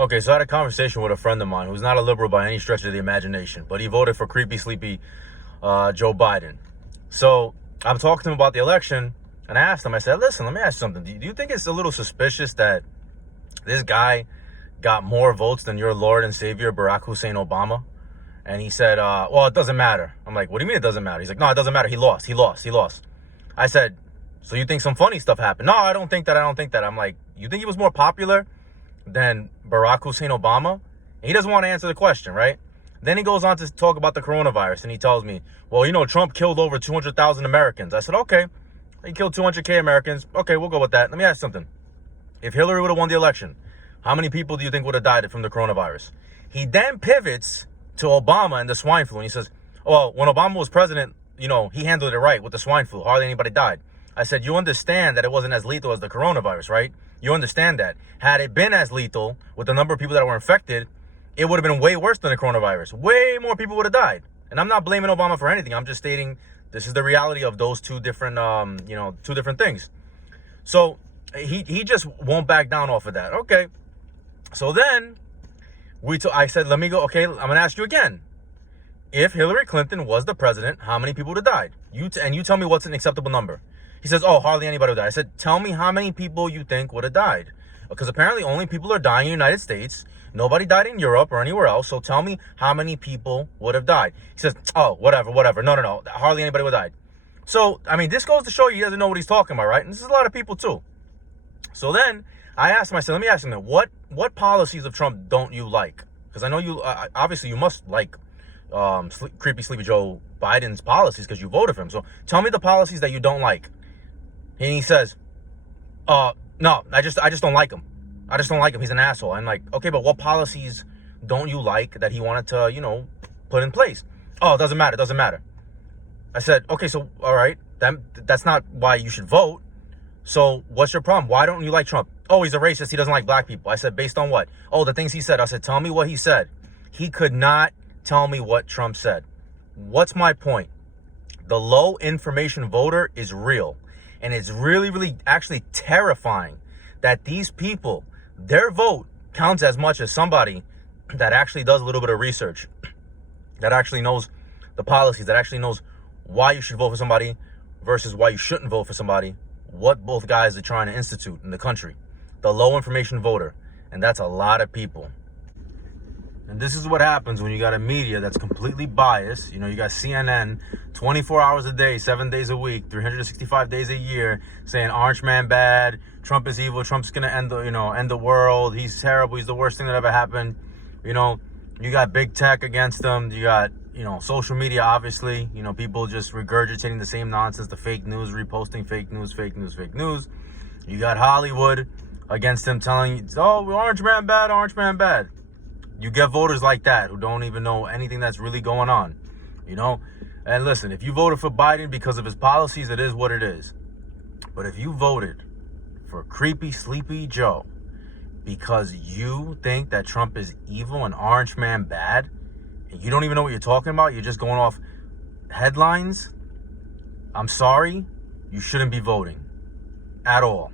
Okay, so I had a conversation with a friend of mine who's not a liberal by any stretch of the imagination, but he voted for creepy, sleepy Joe Biden. So I'm talking to him about the election, and I asked him, I said, listen, let me ask you something. Do you think it's a little suspicious that this guy got more votes than your Lord and Savior, Barack Hussein Obama? And he said, well, it doesn't matter. I'm like, what do you mean it doesn't matter? He's like, no, it doesn't matter. He lost. I said, so you think some funny stuff happened? No, I don't think that. I'm like, you think he was more popular than Barack Hussein Obama? And he doesn't want to answer the question, right? Then he goes on to talk about the coronavirus, and he tells me, well, Trump killed over 200,000 Americans. I said, okay, he killed 200K Americans. Okay, we'll go with that. Let me ask you something. If Hillary would have won the election, how many people do you think would have died from the coronavirus? He then pivots to Obama and the swine flu, and he says, well, when Obama was president, he handled it right with the swine flu. Hardly anybody died. I said, you understand that it wasn't as lethal as the coronavirus, right? You understand that. Had it been as lethal with the number of people that were infected, it would have been way worse than the coronavirus. Way more people would have died. And I'm not blaming Obama for anything. I'm just stating this is the reality of those two different things. So he just won't back down off of that. Okay. So then I said, let me go. Okay, I'm going to ask you again. If Hillary Clinton was the president, how many people would have died? You tell me what's an acceptable number. He says, oh, hardly anybody would die. I said, tell me how many people you think would have died. Because apparently only people are dying in the United States. Nobody died in Europe or anywhere else. So tell me how many people would have died. He says, oh, whatever. No. Hardly anybody would have died. So, this goes to show you he doesn't know what he's talking about, right? And this is a lot of people too. So then I asked him, I said, let me ask him, what policies of Trump don't you like? Because I know you, obviously you must like creepy, sleepy Joe Biden's policies because you voted for him. So tell me the policies that you don't like. And he says, no, I just don't like him. I just don't like him. He's an asshole. I'm like, okay, but what policies don't you like that he wanted to, put in place? Oh, it doesn't matter. I said, okay, so, all right, that's not why you should vote. So what's your problem? Why don't you like Trump? Oh, he's a racist. He doesn't like black people. I said, based on what? Oh, the things he said. I said, tell me what he said. He could not tell me what Trump said. What's my point? The low information voter is real. And it's really, really actually terrifying that these people, their vote counts as much as somebody that actually does a little bit of research, that actually knows the policies, that actually knows why you should vote for somebody versus why you shouldn't vote for somebody, what both guys are trying to institute in the country. The low information voter. And that's a lot of people. And this is what happens when you got a media that's completely biased. You got CNN 24 hours a day, 7 days a week, 365 days a year saying Orange Man bad, Trump is evil, Trump's going to end the world, he's terrible, he's the worst thing that ever happened. You got big tech against them. You got, social media, obviously, people just regurgitating the same nonsense, the fake news, reposting fake news. You got Hollywood against him telling you, oh, Orange Man bad. You get voters like that who don't even know anything that's really going on, And listen, if you voted for Biden because of his policies, it is what it is. But if you voted for creepy, sleepy Joe because you think that Trump is evil and Orange Man bad, and you don't even know what you're talking about, you're just going off headlines, I'm sorry, you shouldn't be voting at all.